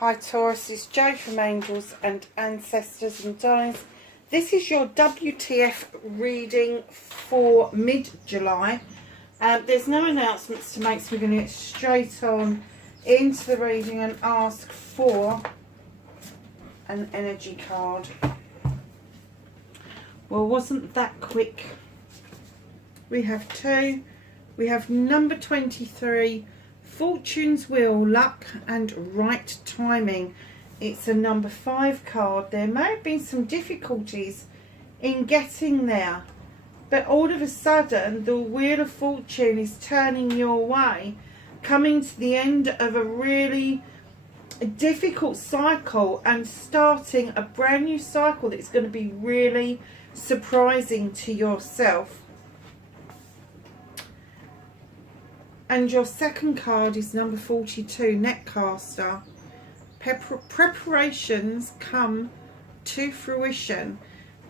Hi Taurus, it's Jo from Angels and Ancestors and Darlings. This is your WTF reading for mid-July. There's no announcements to make, so we're going to get straight on into the reading and ask for an energy card. Well, wasn't that quick? We have two. We have number 23, Fortune's Wheel, Luck and Right Timing. It's a number 5 card. There may have been some difficulties in getting there, but all of a sudden the Wheel of Fortune is turning your way, coming to the end of a really difficult cycle and starting a brand new cycle that's going to be really surprising to yourself. And your second card is number 42, Netcaster. Preparations come to fruition.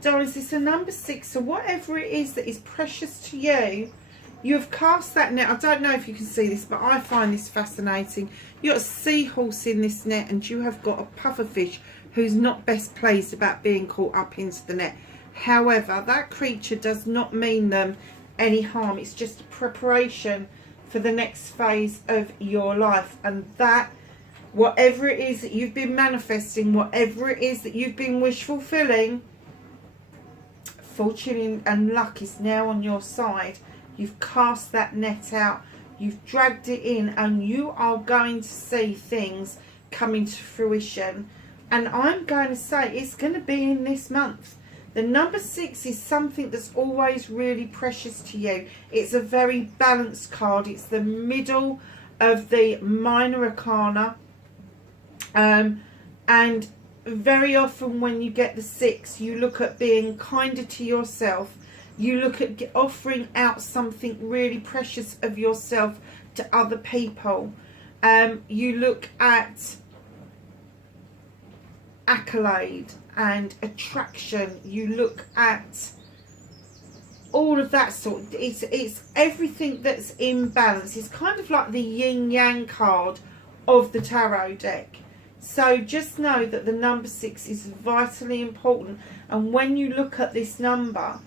Darlings, it's a number 6, so whatever it is that is precious to you, you have cast that net. I don't know if you can see this, but I find this fascinating. You've got a seahorse in this net, and you have got a pufferfish who's not best pleased about being caught up into the net. However, that creature does not mean them any harm. It's just a preparation for the next phase of your life, and that whatever it is that you've been manifesting, whatever it is that you've been wish fulfilling, fortune and luck is now on your side. You've cast that net out, you've dragged it in, and you are going to see things coming to fruition. And I'm going to say it's going to be in this month. The number 6 is something that's always really precious to you. It's a very balanced card. It's the middle of the minor arcana. And very often when you get the 6, you look at being kinder to yourself. You look at offering out something really precious of yourself to other people. You look at accolade and attraction. You look at all of that sort. It's everything that's in balance. It's kind of like the yin yang card of the tarot deck. So just know that the number 6 is vitally important, and when you look at this number,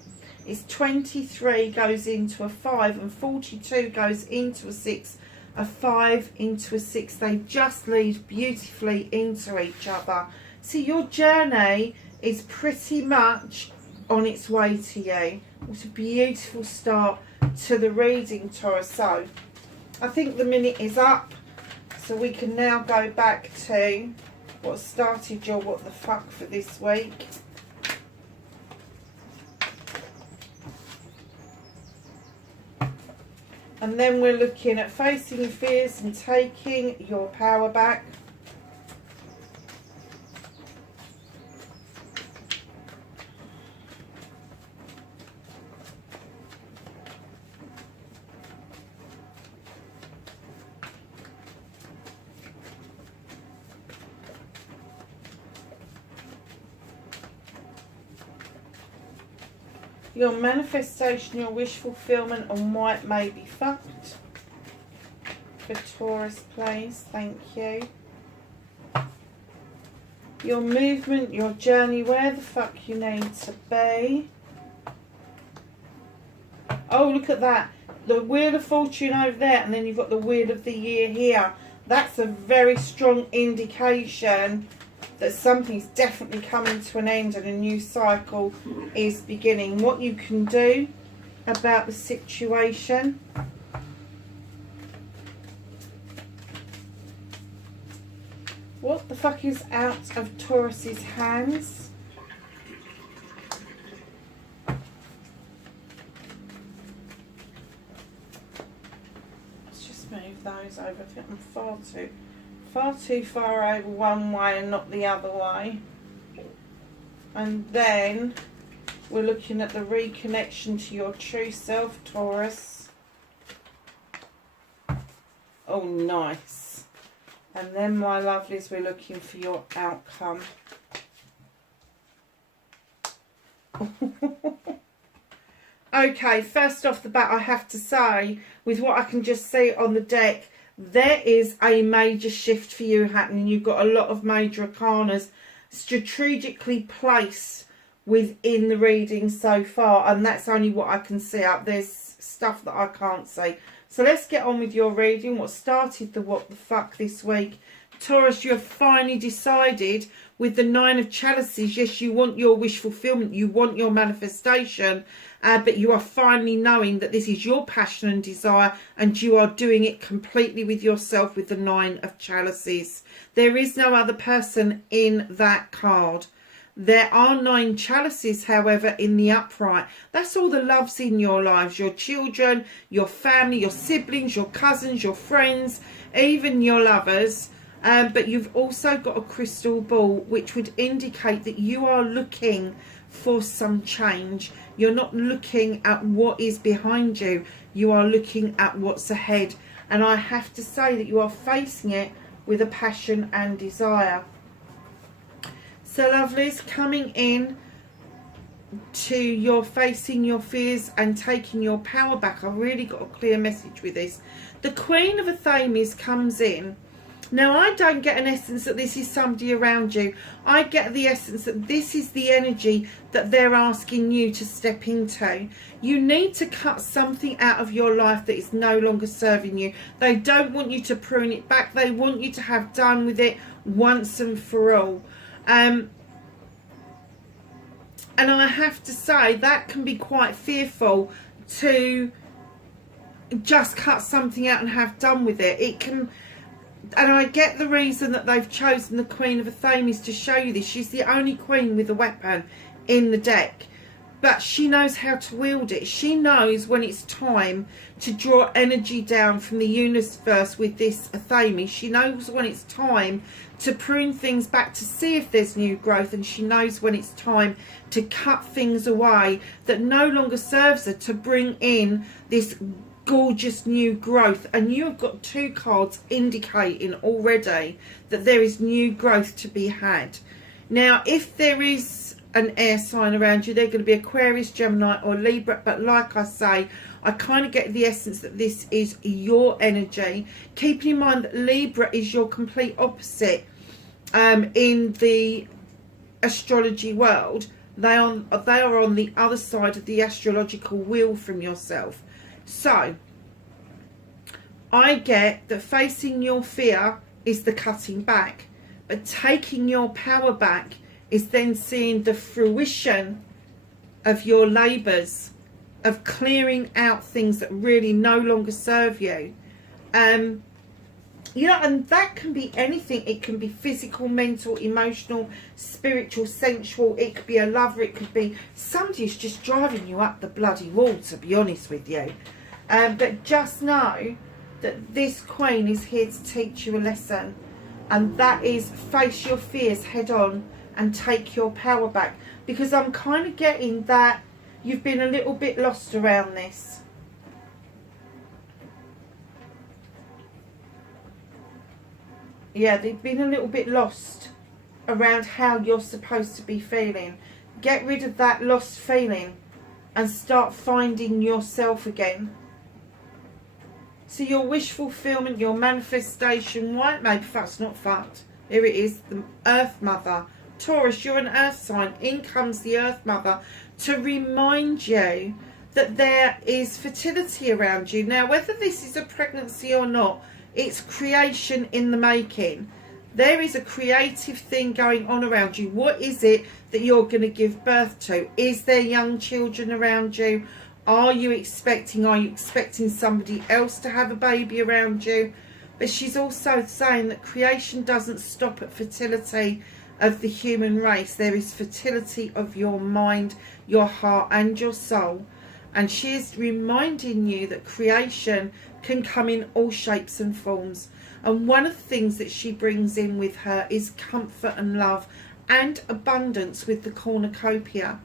it's 23 goes into a 5 and 42 goes into a 6, a 5 into a 6. They just lead beautifully into each other. So your journey is pretty much on its way to you. What a beautiful start to the reading, Taurus. So I think the minute is up, so we can now go back to what started your what the fuck for this week. And then we're looking at facing your fears and taking your power back. Your manifestation, your wish fulfillment, and why it may be fucked. For Taurus, please. Thank you. Your movement, your journey, where the fuck you need to be. Oh, look at that. The Wheel of Fortune over there, and then you've got the Wheel of the Year here. That's a very strong indication that something's definitely coming to an end and a new cycle is beginning. What you can do about the situation. What the fuck is out of Taurus's hands? Let's just move those over. I think I'm far too far over one way and not the other way. And then we're looking at the reconnection to your true self, Taurus. Oh, nice. And then, my lovelies, we're looking for your outcome. Okay, first off the bat, I have to say, with what I can just see on the deck, there is a major shift for you happening. You've got a lot of major arcanas strategically placed within the reading so far, and that's only what I can see up. There's stuff that I can't see. So let's get on with your reading. What started the what the fuck this week? Taurus, you have finally decided with the Nine of Chalices, yes, you want your wish fulfillment, you want your manifestation, but you are finally knowing that this is your passion and desire, and you are doing it completely with yourself with the Nine of Chalices. There is no other person in that card. There are 9 chalices, however, in the upright. That's all the loves in your lives, your children, your family, your siblings, your cousins, your friends, even your lovers. But you've also got a crystal ball, which would indicate that you are looking for some change. You're not looking at what is behind you. You are looking at what's ahead. And I have to say that you are facing it with a passion and desire. So lovelies, coming in to your facing your fears and taking your power back. I've really got a clear message with this. The Queen of Athames comes in. Now, I don't get an essence that this is somebody around you. I get the essence that this is the energy that they're asking you to step into. You need to cut something out of your life that is no longer serving you. They don't want you to prune it back. They want you to have done with it once and for all. And I have to say that can be quite fearful to just cut something out and have done with it. It can... And I get the reason that they've chosen the Queen of Athames to show you this. She's the only queen with a weapon in the deck. But she knows how to wield it. She knows when it's time to draw energy down from the universe with this Athames. She knows when it's time to prune things back to see if there's new growth. And she knows when it's time to cut things away that no longer serves her, to bring in this gorgeous new growth. And you have got 2 cards indicating already that there is new growth to be had. Now, if there is an air sign around you, they're going to be Aquarius, Gemini or Libra. But like I say, I kind of get the essence that this is your energy. Keeping in mind that Libra is your complete opposite in the astrology world. They are on the other side of the astrological wheel from yourself. So, I get that facing your fear is the cutting back, but taking your power back is then seeing the fruition of your labours, of clearing out things that really no longer serve you. You know, and that can be anything. It can be physical, mental, emotional, spiritual, sensual. It could be a lover. It could be somebody who's just driving you up the bloody wall, to be honest with you. But just know that this Queen is here to teach you a lesson. And that is face your fears head on and take your power back. Because I'm kind of getting that you've been a little bit lost around this. Yeah, they've been a little bit lost around how you're supposed to be feeling. Get rid of that lost feeling and start finding yourself again. So your wish fulfillment, your manifestation, white maybe fuck's not fucked. Here it is, the Earth Mother. Taurus, you're an Earth sign. In comes the Earth Mother to remind you that there is fertility around you. Now, whether this is a pregnancy or not, it's creation in the making. There is a creative thing going on around you. What is it that you're going to give birth to? Is there young children around you? Are you expecting somebody else to have a baby around you? But she's also saying that creation doesn't stop at fertility of the human race. There is fertility of your mind, your heart and your soul. And she is reminding you that creation can come in all shapes and forms. And one of the things that she brings in with her is comfort and love and abundance with the cornucopia.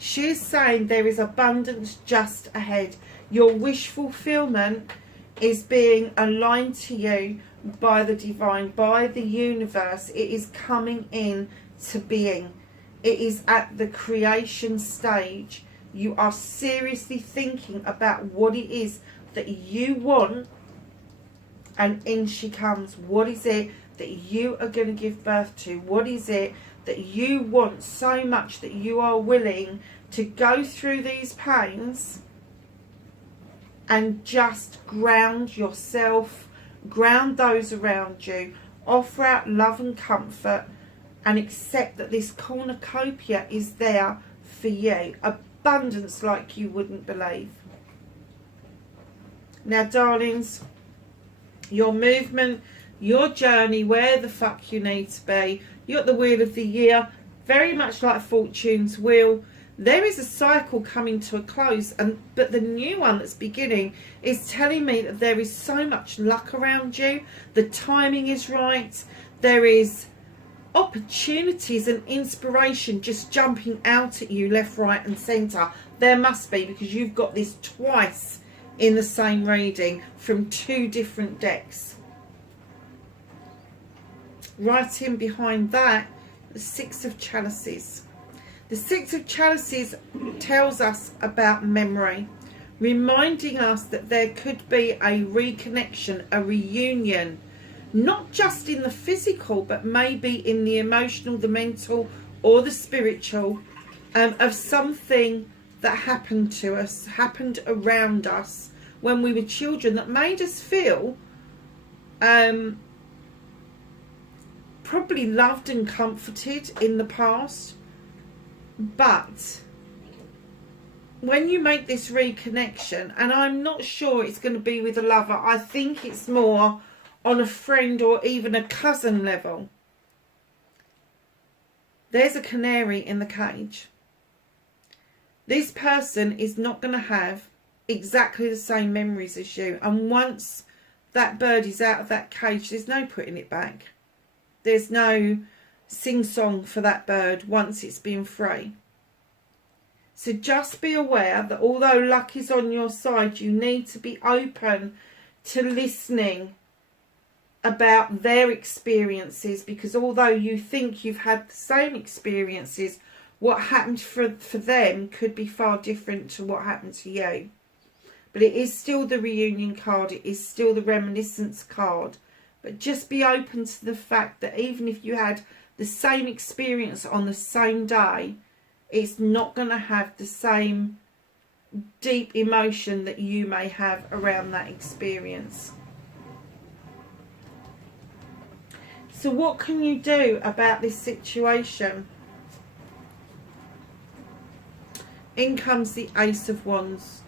She is saying there is abundance just ahead. Your wish fulfillment is being aligned to you by the divine, by the universe. It is coming in to being. It is at the creation stage. You are seriously thinking about what it is that you want And in she comes. What is it that you are going to give birth to? What is it that you want so much that you are willing to go through these pains and just ground yourself, ground those around you, offer out love and comfort, and accept that this cornucopia is there for you. Abundance like you wouldn't believe. Now, darlings, your movement, your journey, where the fuck you need to be. You're at the wheel of the year, very much like Fortune's wheel. There is a cycle coming to a close, but the new one that's beginning is telling me that there is so much luck around you. The timing is right. There is opportunities and inspiration just jumping out at you left, right and centre. There must be, because you've got this twice in the same reading from 2 different decks. Right in behind that, the 6 of Chalices. The 6 of Chalices tells us about memory, reminding us that there could be a reconnection, a reunion, not just in the physical, but maybe in the emotional, the mental, or the spiritual, of something that happened to us, happened around us when we were children, that made us feel probably loved and comforted in the past. But when you make this reconnection, and I'm not sure it's going to be with a lover, I think it's more on a friend or even a cousin level. There's a canary in the cage. This person is not going to have exactly the same memories as you, and once that bird is out of that cage, there's no putting it back. There's no sing-song for that bird once it's been free. So just be aware that although luck is on your side, you need to be open to listening about their experiences, because although you think you've had the same experiences, what happened for them could be far different to what happened to you. But it is still the reunion card, it is still the reminiscence card. But just be open to the fact that even if you had the same experience on the same day, it's not going to have the same deep emotion that you may have around that experience. So what can you do about this situation? In comes the Ace of Wands.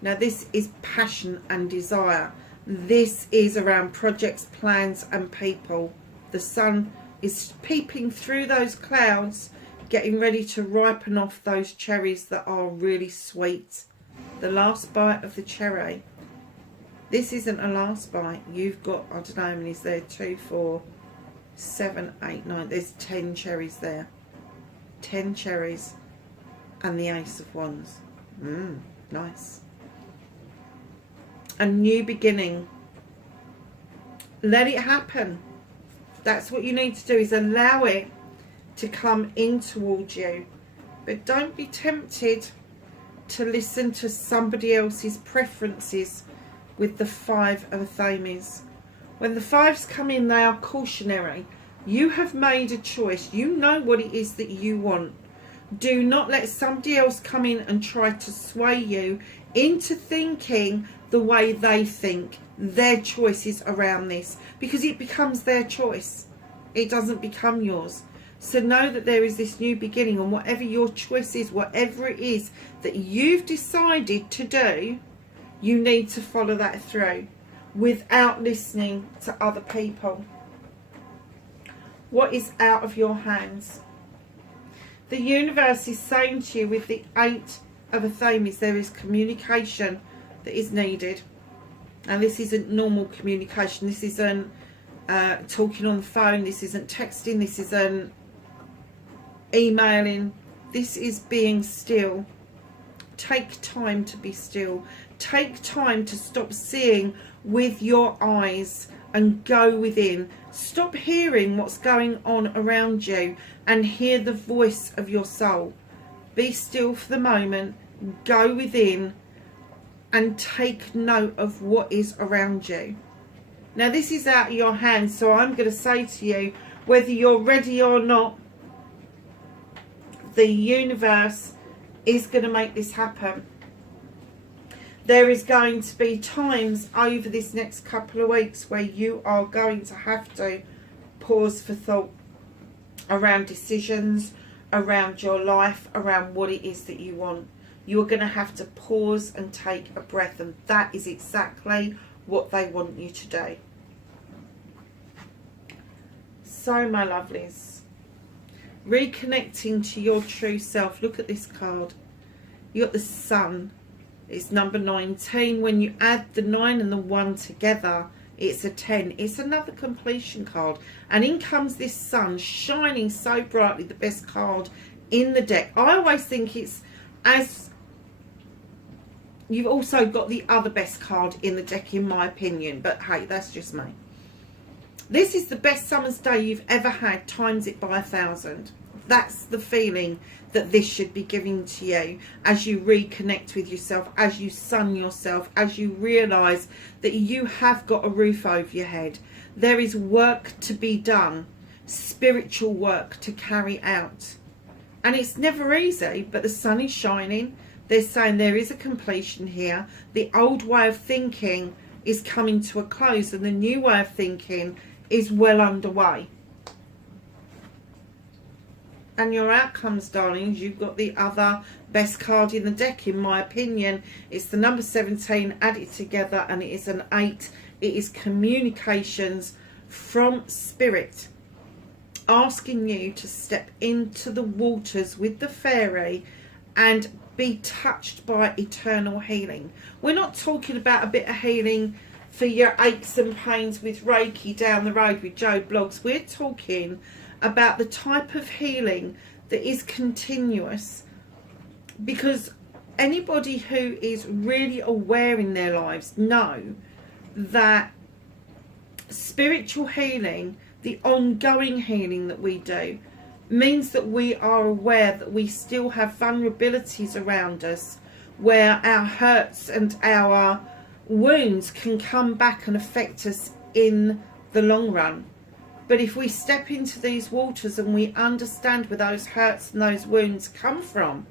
Now this is passion and desire. This is around projects, plans and people. The sun is peeping through those clouds, getting ready to ripen off those cherries that are really sweet. The last bite of the cherry. This isn't a last bite. You've got, I don't know how many is there, 2, 4, 7, 8, 9. There's 10 cherries there. 10 cherries and the Ace of Wands. Nice. A new beginning. Let it happen. That's what you need to do, is allow it to come in towards you. But don't be tempted to listen to somebody else's preferences with the 5 of Athames. When the 5s come in, they are cautionary. You have made a choice. You know what it is that you want. Do not let somebody else come in and try to sway you into thinking the way they think, their choices around this, because it becomes their choice. It doesn't become yours. So know that there is this new beginning, and whatever your choice is, whatever it is that you've decided to do, you need to follow that through without listening to other people. What is out of your hands? The universe is saying to you with the 8 of Athames, there is communication that is needed. And this isn't normal communication. This isn't talking on the phone. This isn't texting. This isn't emailing. This is being still. Take time to be still. Take time to stop seeing with your eyes and go within. Stop hearing what's going on around you and hear the voice of your soul. Be still for the moment. Go within and take note of what is around you. Now this is out of your hands, so I'm going to say to you, whether you're ready or not, the universe is going to make this happen. There is going to be times over this next couple of weeks where you are going to have to pause for thought around decisions, around your life, around what it is that you want. You're going to have to pause and take a breath, and that is exactly what they want you to do. So, my lovelies, reconnecting to your true self. Look at this card. You got the Sun. It's number 19. When you add the 9 and the 1 together, it's a 10. It's another completion card. And in comes this Sun, shining so brightly, the best card in the deck. I always think it's as... You've also got the other best card in the deck, in my opinion. But hey, that's just me. This is the best summer's day you've ever had, times it by 1,000. That's the feeling that this should be giving to you as you reconnect with yourself, as you sun yourself, as you realise that you have got a roof over your head. There is work to be done, spiritual work to carry out. And it's never easy, but the sun is shining. They're saying there is a completion here. The old way of thinking is coming to a close, and the new way of thinking is well underway. And your outcomes, darlings, you've got the other best card in the deck, in my opinion. It's the number 17. Add it together and it is an 8. It is communications from spirit, asking you to step into the waters with the fairy and be touched by eternal healing. We're not talking about a bit of healing for your aches and pains with Reiki down the road with Joe Blogs. We're talking about the type of healing that is continuous, because anybody who is really aware in their lives know that spiritual healing, the ongoing healing that we do, means that we are aware that we still have vulnerabilities around us where our hurts and our wounds can come back and affect us in the long run. But if we step into these waters and we understand where those hurts and those wounds come from,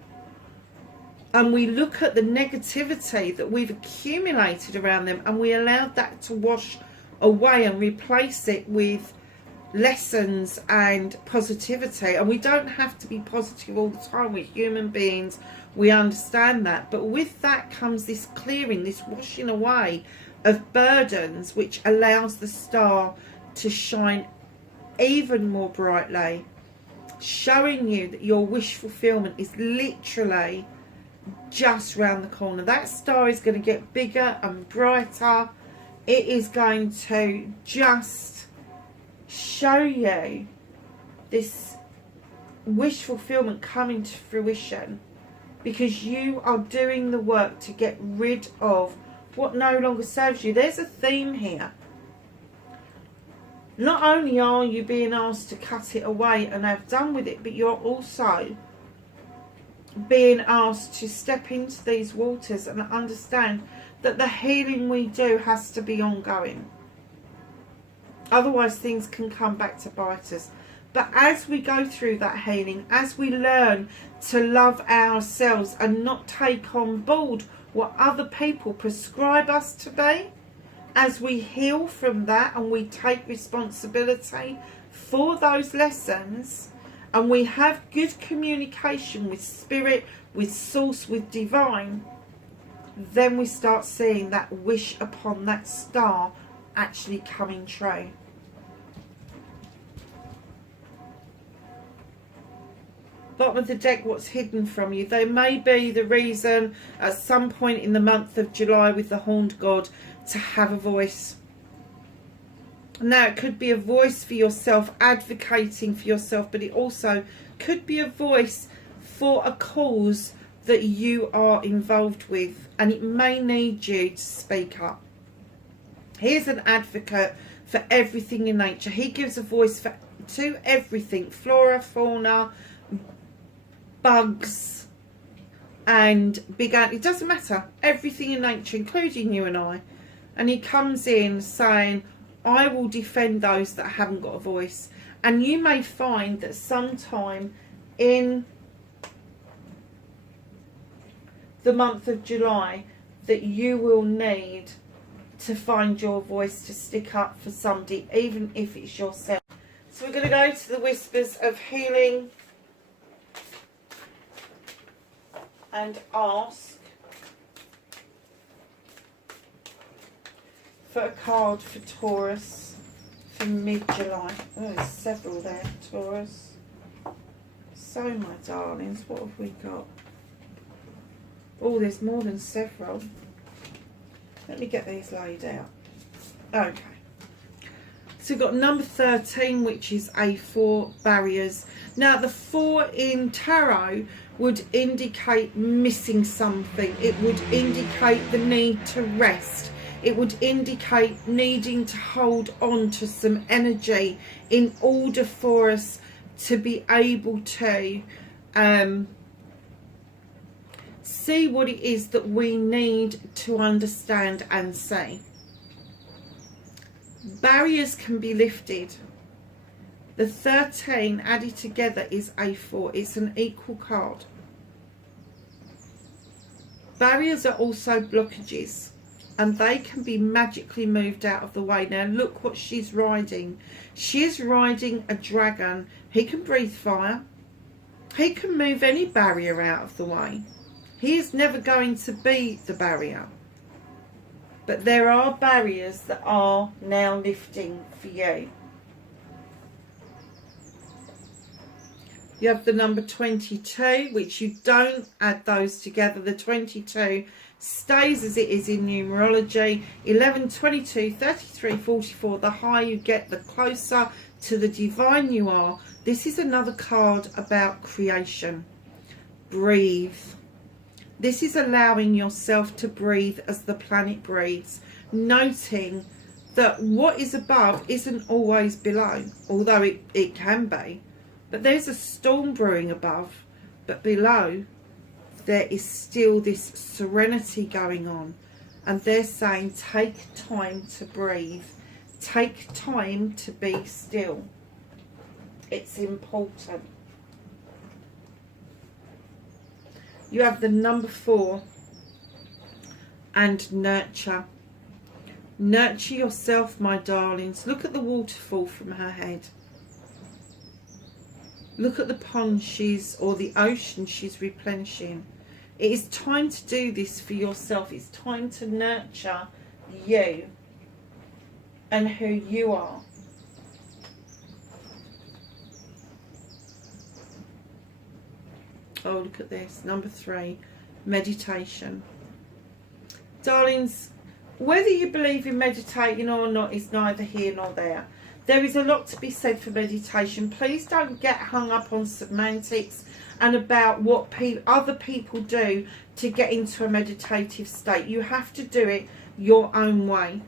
and we look at the negativity that we've accumulated around them, and we allow that to wash away and replace it with lessons and positivity. And we don't have to be positive all the time. We're human beings, we understand that, but with that comes this clearing, this washing away of burdens, which allows the star to shine even more brightly, showing you that your wish fulfillment is literally just round the corner. That star is going to get bigger and brighter. It is going to just show you this wish fulfillment coming to fruition, because you are doing the work to get rid of what no longer serves you. There's a theme here. Not only are you being asked to cut it away and have done with it, but you're also being asked to step into these waters and understand that the healing we do has to be ongoing. Otherwise things can come back to bite us. But as we go through that healing, as we learn to love ourselves and not take on board what other people prescribe us to be, as we heal from that and we take responsibility for those lessons, and we have good communication with spirit, with source, with divine, then we start seeing that wish upon that star actually coming true. Bottom of the deck, what's hidden from you? They may be the reason at some point in the month of July with the Horned God to have a voice. Now, it could be a voice for yourself, advocating for yourself, but it also could be a voice for a cause that you are involved with, and it may need you to speak up. Here's an advocate for everything in nature. He gives a voice to everything, flora, fauna, bugs, and big ant. It doesn't matter. Everything in nature, including you and I. And he comes in saying, I will defend those that haven't got a voice. And you may find that sometime in the month of July that you will need to find your voice to stick up for somebody, even if it's yourself. So we're going to go to the Whispers of Healing and ask for a card for Taurus for mid-July. Oh, there's several there, Taurus. So, my darlings, what have we got? Oh, there's more than several. Let me get these laid out. Okay. So we've got number 13, which is A4, barriers. Now, the 4 in tarot would indicate missing something. It would indicate the need to rest. It would indicate needing to hold on to some energy in order for us to be able to see what it is that we need to understand and see. Barriers can be lifted. The 13 added together is A4. It's an equal card. Barriers are also blockages, and they can be magically moved out of the way. Now look what she's riding. She is riding a dragon. He can breathe fire. He can move any barrier out of the way. He is never going to be the barrier. But there are barriers that are now lifting for you. You have the number 22, which you don't add those together. The 22 stays as it is in numerology. 11, 22, 33, 44. The higher you get, the closer to the divine you are. This is another card about creation. Breathe. This is allowing yourself to breathe as the planet breathes. Noting that what is above isn't always below, although it can be. But there's a storm brewing above, but below there is still this serenity going on. And they're saying take time to breathe. Take time to be still. It's important. You have the number 4 and nurture. Nurture yourself, my darlings. Look at the waterfall from her head. Look at the pond or the ocean she's replenishing. It is time to do this for yourself. It's time to nurture you and who you are. Oh, look at this. Number 3, meditation. Darlings, whether you believe in meditating or not is neither here nor there. There is a lot to be said for meditation. Please don't get hung up on semantics and about what other people do to get into a meditative state. You have to do it your own way.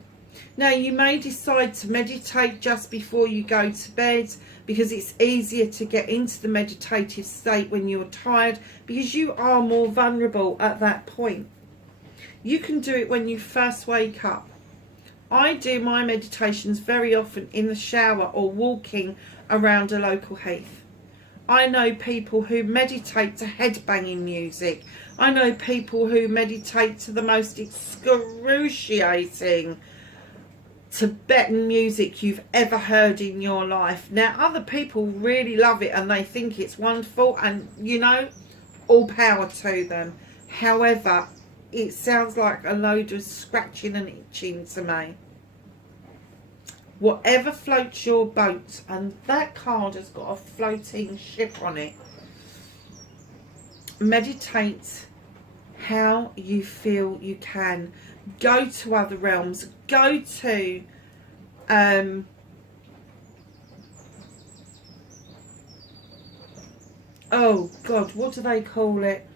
Now, you may decide to meditate just before you go to bed because it's easier to get into the meditative state when you're tired, because you are more vulnerable at that point. You can do it when you first wake up. I do my meditations very often in the shower or walking around a local heath. I know people who meditate to headbanging music. I know people who meditate to the most excruciating Tibetan music you've ever heard in your life. Now, other people really love it and they think it's wonderful, and you know, all power to them. However, it sounds like a load of scratching and itching to me. Whatever floats your boat, and that card has got a floating ship on it. Meditate how you feel you can. Go to other realms. Go to oh God, what do they call it?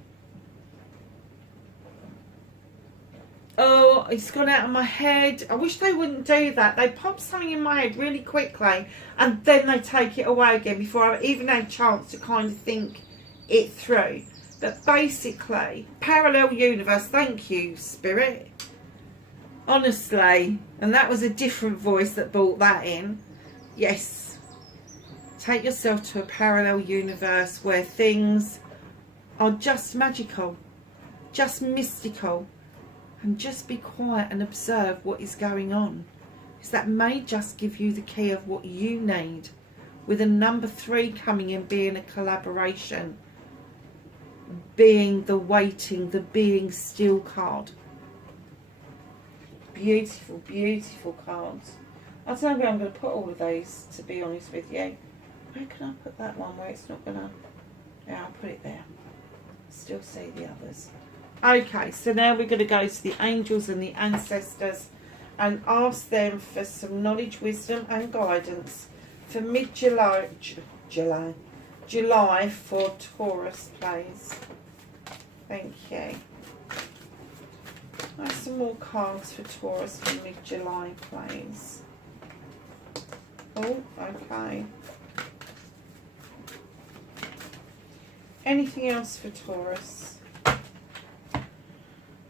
Oh, it's gone out of my head. I wish they wouldn't do that. They pop something in my head really quickly and then they take it away again before I've even had a chance to kind of think it through. But basically, parallel universe, thank you, Spirit. Honestly. And that was a different voice that brought that in. Yes. Take yourself to a parallel universe where things are just magical, just mystical, and just be quiet and observe what is going on. Because that may just give you the key of what you need. With a number 3 coming in, being a collaboration, being the waiting, the being still card. Beautiful, beautiful cards. I don't know where I'm going to put all of these, to be honest with you. Where can I put that one where it's not going to... Yeah, I'll put it there. Still see the others. Okay, so now we're going to go to the angels and the ancestors and ask them for some knowledge, wisdom and guidance for mid-July, July for Taurus, please. Thank you. Have some more cards for Taurus for mid-July, please. Oh, okay. Anything else for Taurus?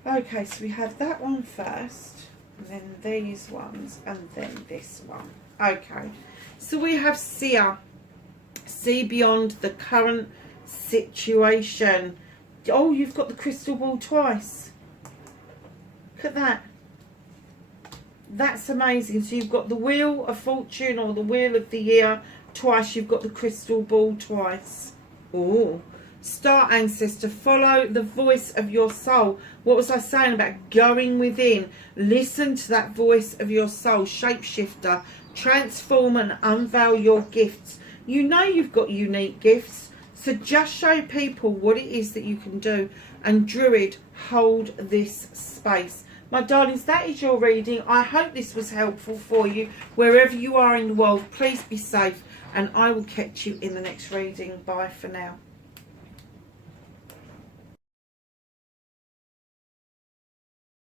Okay, so we have that one first, and then these ones, and then this one. Okay, so we have seer. See beyond the current situation. Oh, you've got the crystal ball twice. Look at that. That's amazing. So you've got the wheel of fortune or the wheel of the year twice. You've got the crystal ball twice. Oh. Star ancestor, follow the voice of your soul. What was I saying about going within? Listen to that voice of your soul. Shapeshifter, transform and unveil your gifts. You know you've got unique gifts, so just show people what it is that you can do. And Druid, hold this space. My darlings, that is your reading. I hope this was helpful for you wherever you are in the world. Please be safe, and I will catch you in the next reading. Bye for now.